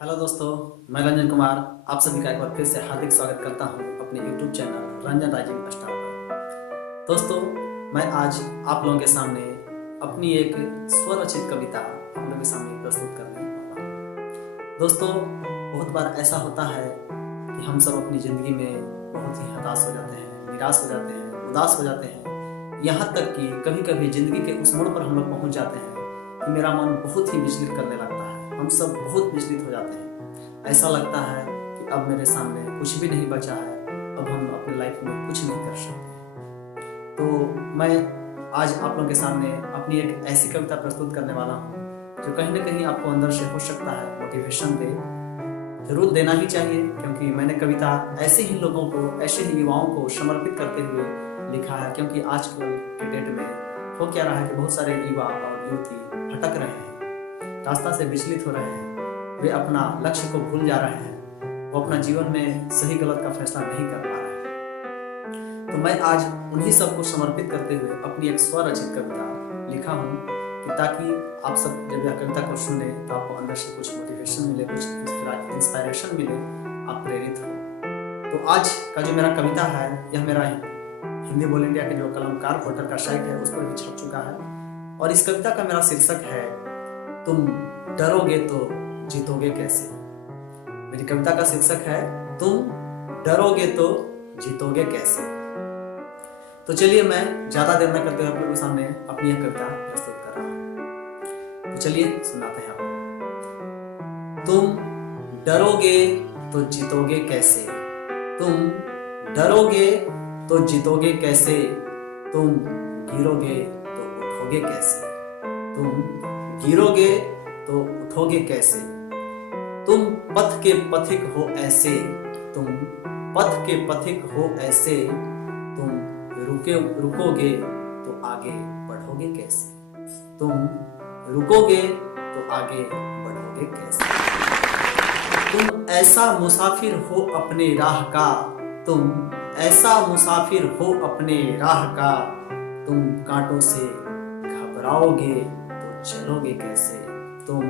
Hello दोस्तों, मैं रंजन कुमार आप सभी का एक बार फिर से हार्दिक स्वागत करता हूं अपने YouTube channel Ranjan rising star पर। दोस्तों, मैं आज आप लोगों के सामने अपनी एक स्वरचित कविता आप लोगों के सामने प्रस्तुत करने वाला हूं। दोस्तों, बहुत बार ऐसा होता है कि हम सब अपनी ज़िंदगी में बहुत ही हताश हो जाते हैं, निराश हो जाते हैं, उदास हो जाते हैं। यहाँ तक कि कभी कभी ज़िंदगी के उस मोड़ पर हम लोग पहुँच जाते हैं कि मेरा मन बहुत ही विचलित करने लगता है। हम सब बहुत विचलित हो जाते हैं। ऐसा लगता है कि अब मेरे सामने कुछ भी नहीं बचा है, अब हम अपनी लाइफ में कुछ नहीं कर सकते। तो मैं आज आप लोगों के सामने अपनी एक ऐसी कविता प्रस्तुत करने वाला हूँ जो कहीं ना कहीं आपको अंदर से हो सकता है मोटिवेशन दे। जरूर देना ही चाहिए, क्योंकि मैंने कविता ऐसे ही लोगों को, ऐसे ही युवाओं को समर्पित करते हुए लिखा है। क्योंकि आजकल के डेट में हो क्या रहा है कि बहुत सारे युवा और युवती भटक रहे हैं, रास्ता से विचलित हो रहे हैं, वे अपना लक्ष्य को भूल जा रहे हैं, वो अपना जीवन में सही गलत का फैसला नहीं कर पा रहे हैं। तो मैं आज उन्हीं सबको समर्पित करते हुए अपनी एक स्वरचित कविता लिखा हूँ कि ताकि आप सब जब यह कविता को सुने तो आपको अंदर से कुछ मोटिवेशन मिले, कुछ इंस्पायरेशन मिले, आप प्रेरित हो। तो आज का जो मेरा कविता है यह मेरा हिंदी बोल इंडिया के जो कलमकार पोर्टल का साइट है उस पर भी छप चुका है। और इस कविता का मेरा शीर्षक है, तुम डरोगे तो जीतोगे कैसे। मेरी कविता का शीर्षक है, तुम डरोगे तो जीतोगे कैसे। तो चलिए, मैं ज्यादा देर न करते हुए आप लोगों के सामने अपनी यह कविता प्रस्तुत कर रहा हूं। तो चलिए सुनाते हैं आपको। तुम डरोगे तो जीतोगे कैसे, तुम डरोगे तो जीतोगे कैसे, तुम गिरोगे तो उठोगे कैसे, तुम गिरोगे तो उठोगे कैसे। तुम पथ के पथिक हो ऐसे, तुम पथ के पथिक हो ऐसे, तुम रुकोगे तो आगे बढ़ोगे कैसे, तुम रुकोगे तो आगे बढ़ोगे कैसे। तुम ऐसा मुसाफिर हो अपने राह का, तुम ऐसा मुसाफिर हो अपने राह का, तुम कांटों से घबराओगे तो चलोगे कैसे, तुम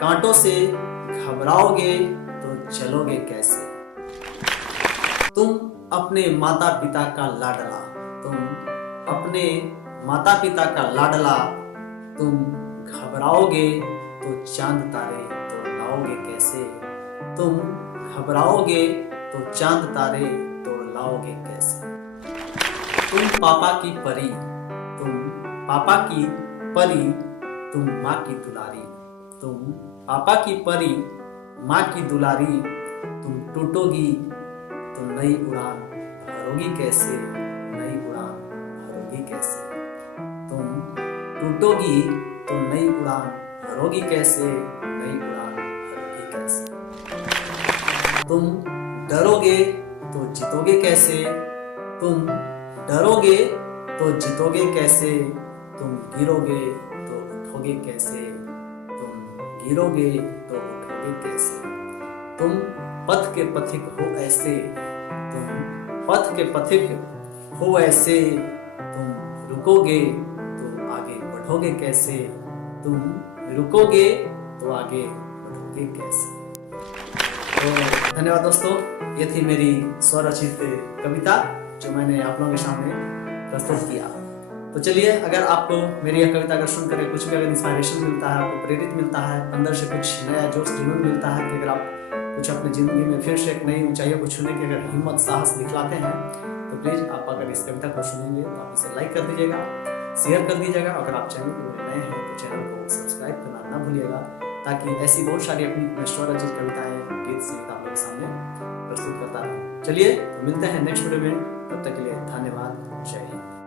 कांटों से घबराओगे तो चलोगे कैसे। तुम अपने माता पिता का लाडला, तुम अपने माता पिता का लाडला, तुम घबराओगे तो चांद तारे तोड़ लाओगे कैसे, तुम घबराओगे तो चांद तारे तोड़ लाओगे कैसे। तुम पापा की परी, तुम पापा की परी, तुम माँ की दुलारी, तुम पापा की परी, माँ की दुलारी, तुम टूटोगी तो नई उड़ान भरोगी कैसे, नई उड़ान भरोगी कैसे। तुम टूटोगी तो नई उड़ान भरोगी कैसे, नई उड़ान भरोगी कैसे। तुम डरोगे तो जीतोगे कैसे, तुम डरोगे तो जीतोगे कैसे, तुम गिरोगे तो उठोगे कैसे, तुम गिरोगे तो उठोगे कैसे। तुम पथ के पथिक हो ऐसे, तुम पथ के पथिक हो ऐसे, तुम रुकोगे तो आगे बढ़ोगे कैसे, तुम रुकोगे तो आगे बढ़ोगे कैसे। तो धन्यवाद दोस्तों, ये थी मेरी स्वरचित कविता जो मैंने आप लोगों के सामने प्रस्तुत किया। तो चलिए, अगर आपको मेरी यह कविता अगर सुनकर कुछ भी अगर इंस्पायरेशन मिलता है, आपको प्रेरित मिलता है, अंदर से कुछ नया जोश जुनून मिलता है कि अगर आप कुछ अपनी ज़िंदगी में फिर से एक नई ऊंचाइयों को छूने की अगर हिम्मत साहस दिखलाते हैं, तो प्लीज़ आप अगर इस कविता को सुनेंगे तो आप इसे लाइक कर दीजिएगा, शेयर कर दीजिएगा। अगर आप चैनल पर नए हैं तो चैनल को सब्सक्राइब करना ना भूलिएगा, ताकि ऐसी बहुत सारी अपनी स्वरचित कविताएं, गीत संगीत आप लोगों के सामने प्रस्तुत करता रहूं। चलिए, तो मिलते हैं नेक्स्ट वीडियो में, तब तक के लिए धन्यवाद, जय हिंद।